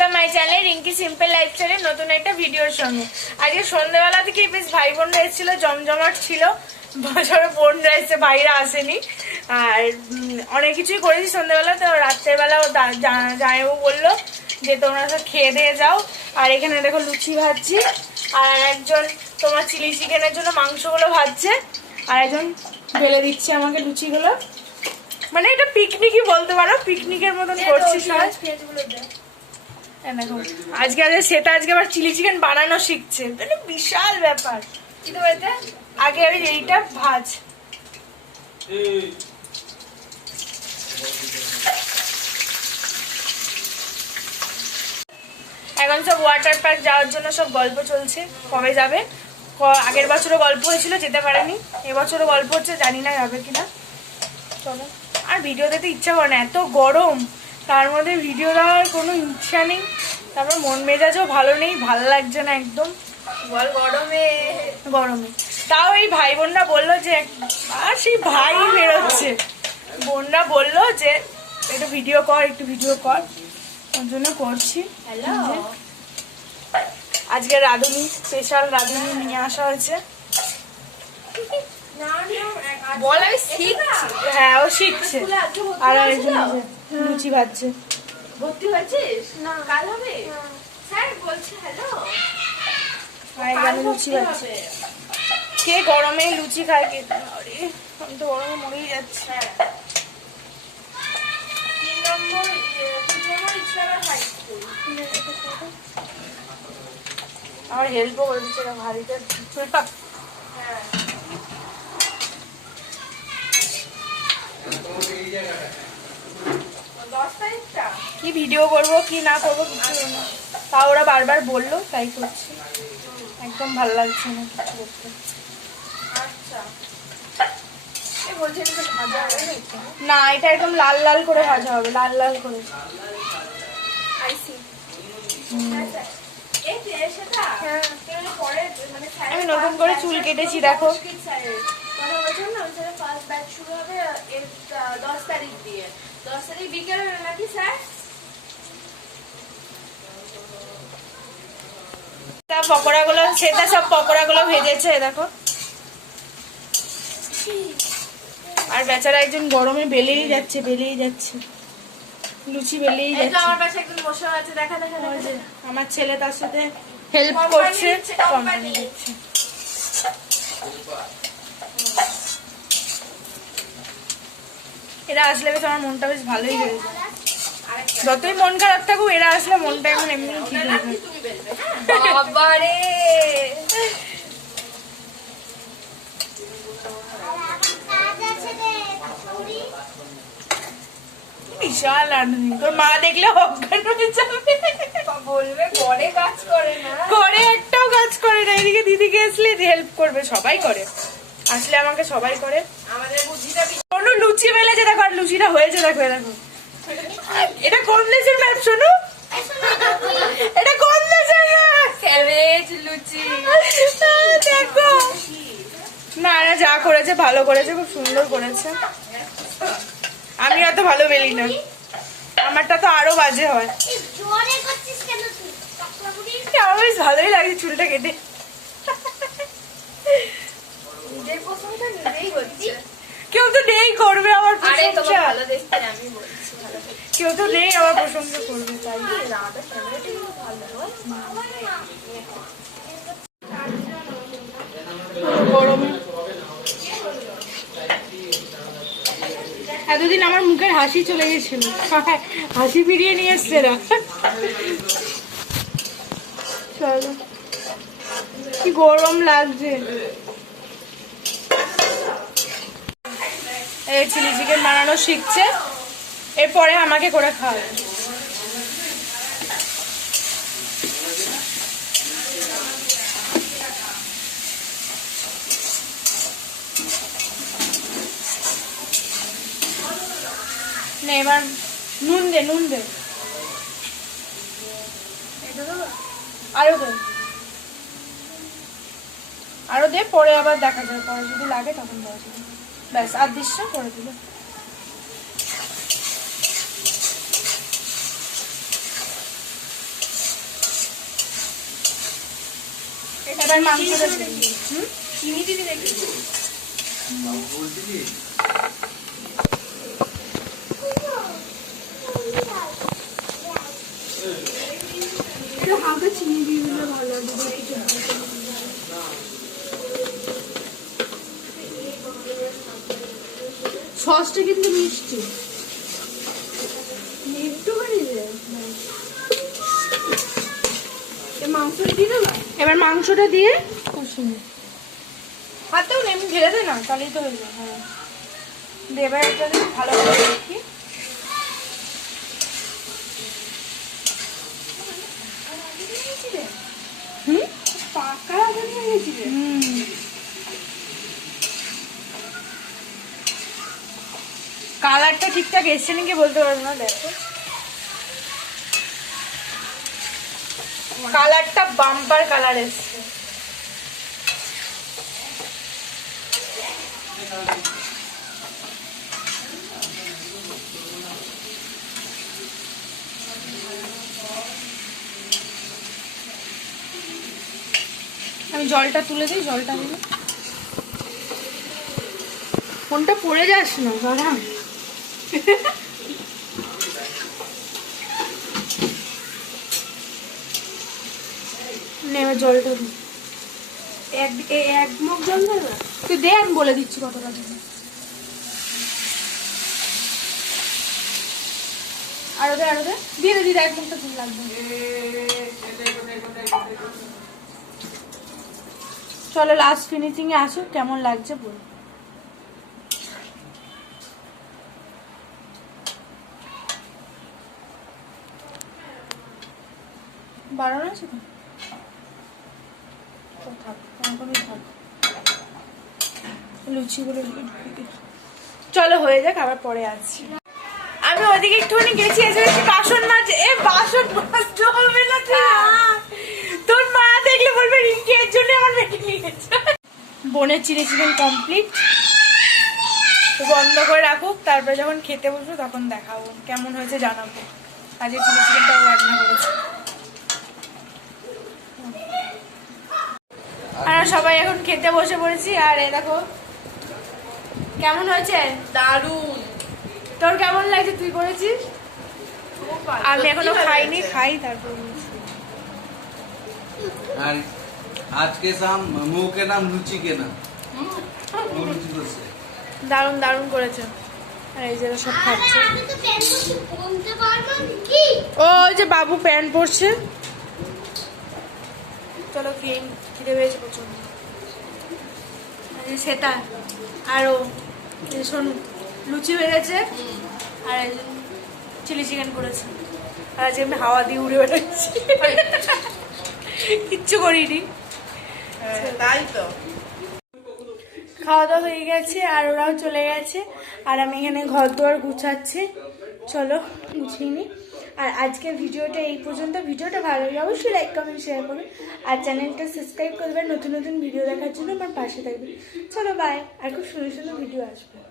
To my channel Rinki simple life channel নতুন একটা ভিডিওর সঙ্গে। আজকে সন্ধ্যেবেলা থেকে বেশ ভাই বোনরা এসেছিল জমজমাট ছিল বছর বোনরা এসে ভাইরা আসেনি। আর অনেক কিছুই করেছি সন্ধ্যেবেলা তো রাত্রের বেলা ও দা- বলল যে তোমরা সব খেয়ে দিয়ে যাও। আর এখানে দেখো লুচি ভাজছি আর একজন তোমার চিলি চিকেনের জন্য মাংসগুলো ভাজছে আর একজন বেলে দিচ্ছে আমাকে লুচিগুলো। মানে এটা পিকনিকই বলতে পারো পিকনিকের মতন করছি দেখো, আজকে আজকে সেটা আজকে আবার চিলি চিকেন বানানো শিখছে। মানে বিশাল ব্যাপার। কিন্তু দেবো এতে? আগে আমি এইটা ভাজ। এখন সব ওয়াটার পার্ক যাওয়ার জন্য সব গল্প চলছে। কবে যাবে? আগের বছরও গল্প হয়েছিল, যেতে পারেনি। এবছরও গল্প হচ্ছে, জানি না যাবে কিনা। চলো। আর ভিডিও দিতে ইচ্ছা করে না, এত গরম। তার মধ্যে ভিডিও দেওয়ার কোনো ইচ্ছা নেই। তারপর মন মেজাজও ভালো নেই ভালো লাগছে না একদম। বল গরমে? গরমে। তাও এই ভাই বোনরা বলল যে আর সেই ভাই বেরোচ্ছে। বোনরা বলল যে একটু ভিডিও কর একটু ভিডিও কর। ওর জন্য করছি। আজকে রাঁধুনি স্পেশাল রাঁধুনি নিয়ে আসা হয়েছে। বল আমি শিখছি। হ্যাঁ ও শিখছে। আর একজন যে লুচি ভাজছে। ভর্তি হয়েছিস? না। কাল হবে? স্যার বলছে হ্যালো লুচি ভাজছে। কে গরমে লুচি খায় কে? আরে আমি তো গরমে মরেই যাচ্ছি। হ্যাঁ। তিন নম্বর ইয়ে, তিন নম্বর ইসলামের হাই স্কুল আমার হেল্পও করে দিচ্ছে না ভারীতে হ্যাঁ। কি ভিডিও করব কি না করব কিছু। তাও ওরা বারবার বলল তাই করছি। একদম ভালো লাগছে না কিছু করতে। তো হয়ে না এটা? একদম লাল লাল করে ভাজা হবে লাল লাল করে। আইসি এই যে সেটা কেন পরে মানে আমি নতুন করে চুল কেটেছি দেখো। স্যারের মানে না ওই স্যারের ফার্স্ট ব্যাচ শুরু হবে এর দশ তারিখ দিয়ে। দশ তারিখ বিকেল নাকি স্যার? পকোড়াগুলো সেটা সব পকোড়াগুলো ভেজেছে দেখো। আর বেচারা একজন গরমে বেলেই যাচ্ছে বেলেই যাচ্ছে। লুচি বেলেই যাচ্ছে। আমার পাশে একজন বসে আছে দেখা দেখা আমার ছেলে তার সাথে হেল্প করছে কোম্পানি দিচ্ছে। এরা আসলে বেশ আমার মনটা বেশ ভালোই হয়ে যায় যতই মন খারাপ থাকুক এরা আসলে মনটা এখন এমনি ঠিক হয়ে বাবারে! বিশাল আনন্দ। তোর মা দেখলে অজ্ঞান হয়ে যাবে। বলবে পরে কাজ করে না। করে একটাও কাজ করে না। এদিকে দিদিকে আসলে হেল্প করবে সবাই করে। আসলে আমাকে সবাই করে। আমাদের বুদ্ধিটা লুচি বেলেছে দেখো আর লুচিটা হয়েছে দেখো দেখো। এটা কোন দেশের ম্যাপ শোনো? এটা কোন দেশের লুচি। দেখো। না না যা করেছে ভালো করেছে খুব সুন্দর করেছে। আমি অত ভালো বেলি না। আমারটা তো আরও বাজে হয়। জোরে করছিস কেন তুই? চকলা বুড়ি আমার বেশ ভালোই লাগে চুলটা কেটে। নিজের পছন্দটা নিজেই হচ্ছে। তো নেই করবে আমার প্রশংসা। ভালো দেখতে আমি বলছি ভালো কেউ তো নেই আমার প্রশংসা করবে তাই গরমে এতদিন আমার মুখের হাসি চলে গেছিল। হাসি ফিরিয়ে নিয়ে এসছে না। চলো। কি গরম লাগছে। এই চিলি চিকেন বানানো শিখছে। এরপরে আমাকে করে খাওয়াবে। এবার নুন দে নুন দে। আরও দে। আরও দে, পরে আবার দেখা যাবে, পরে যদি লাগে তখন দেওয়া যাবে। ব্যাস আর দৃশ্যা করে দিল। এবার মাংসটা চিনি দিবি নাকি সসটা কিন্তু মিষ্টি। একটুখানি দে মাংসটা দিয়ে দেবা? এবার মাংসটা দিয়ে। হাতেও নেমে ঘেরে দে না তাহলেই তো হয়ে যাবে। হ্যাঁ। দেবে এটা ভালো করে দেখি হুম পাকা আগে নিয়ে গেছি রে হুম কালারটা ঠিকঠাক এসছে নাকি বলতে পারব না, দেখো। কালারটা বাম্পার কালার এসছে। আমি জলটা তুলে দিই, জলটা দিই ফোনটা পড়ে যাস না দাঁড়া নেমে জলটা এক এক মগ জল দেবে তুই দে আমি বলে দিচ্ছি কতটা দিবি আরও দে আরও দে। দিয়ে দে দিদা একদম তো ভুল লাগবে। চলো লাস্ট ফিনিশিং এ আসুক কেমন লাগছে বল। বাড়ানো আছে তো? তো থাক থাক। লুচিগুলো চলো হয়ে যাক আবার পরে আসছি। আমি ওদিকে একটুখানি গেছি এসে দেখছি বাসন মাঝে এ বাসন মাজতে হবে না না। তোর মা দেখলে বলবে রিঙ্কি এর জন্য আমার মেয়েকে নিয়েছে বোনের চিলি চিকেন কমপ্লিট বন্ধ করে রাখুক তারপরে যখন খেতে বসবো তখন দেখাবো। কেমন হয়েছে জানাব। আজকে চিলি চিকেনটাও রান্না করেছি। আর সবাই এখন খেতে বসে পড়েছি আর এ দেখো কেমন হয়েছে? দারুণ। তোর কেমন লাগছে? তুই করেছিস? আমি এখনও খাইনি খাই তারপর আজকে সাম মুখে নাম লুচি কেনা দারুণ দারুণ করেছে। আর এই যে সব খাচ্ছে। ও যে বাবু প্যান্ট পরছে। চলো খেয়ে খিদে পেয়েছে প্রচণ্ড। সেটা আরও শোনো লুচি হয়ে গেছে আর চিলি চিকেন করেছে। আর আজকে আমি হাওয়া দিয়ে উড়ে বেড়াচ্ছি। কিচ্ছু করিনি। তাই তো। খাওয়া দাওয়া হয়ে গেছে আর ওরাও চলে গেছে আর আমি এখানে ঘর দুয়ার গুছাচ্ছি। চলো গুছিয়ে নিই আর আজকের ভিডিওটা এই পর্যন্ত। ভিডিওটা ভালো লাগলে অবশ্যই লাইক কমেন্ট শেয়ার করুন আর চ্যানেলটা সাবস্ক্রাইব করবেন। নতুন নতুন ভিডিও দেখার জন্য আমার পাশে থাকবেন। চলো বাই আর খুব সুন্দর সুন্দর ভিডিও আসবে।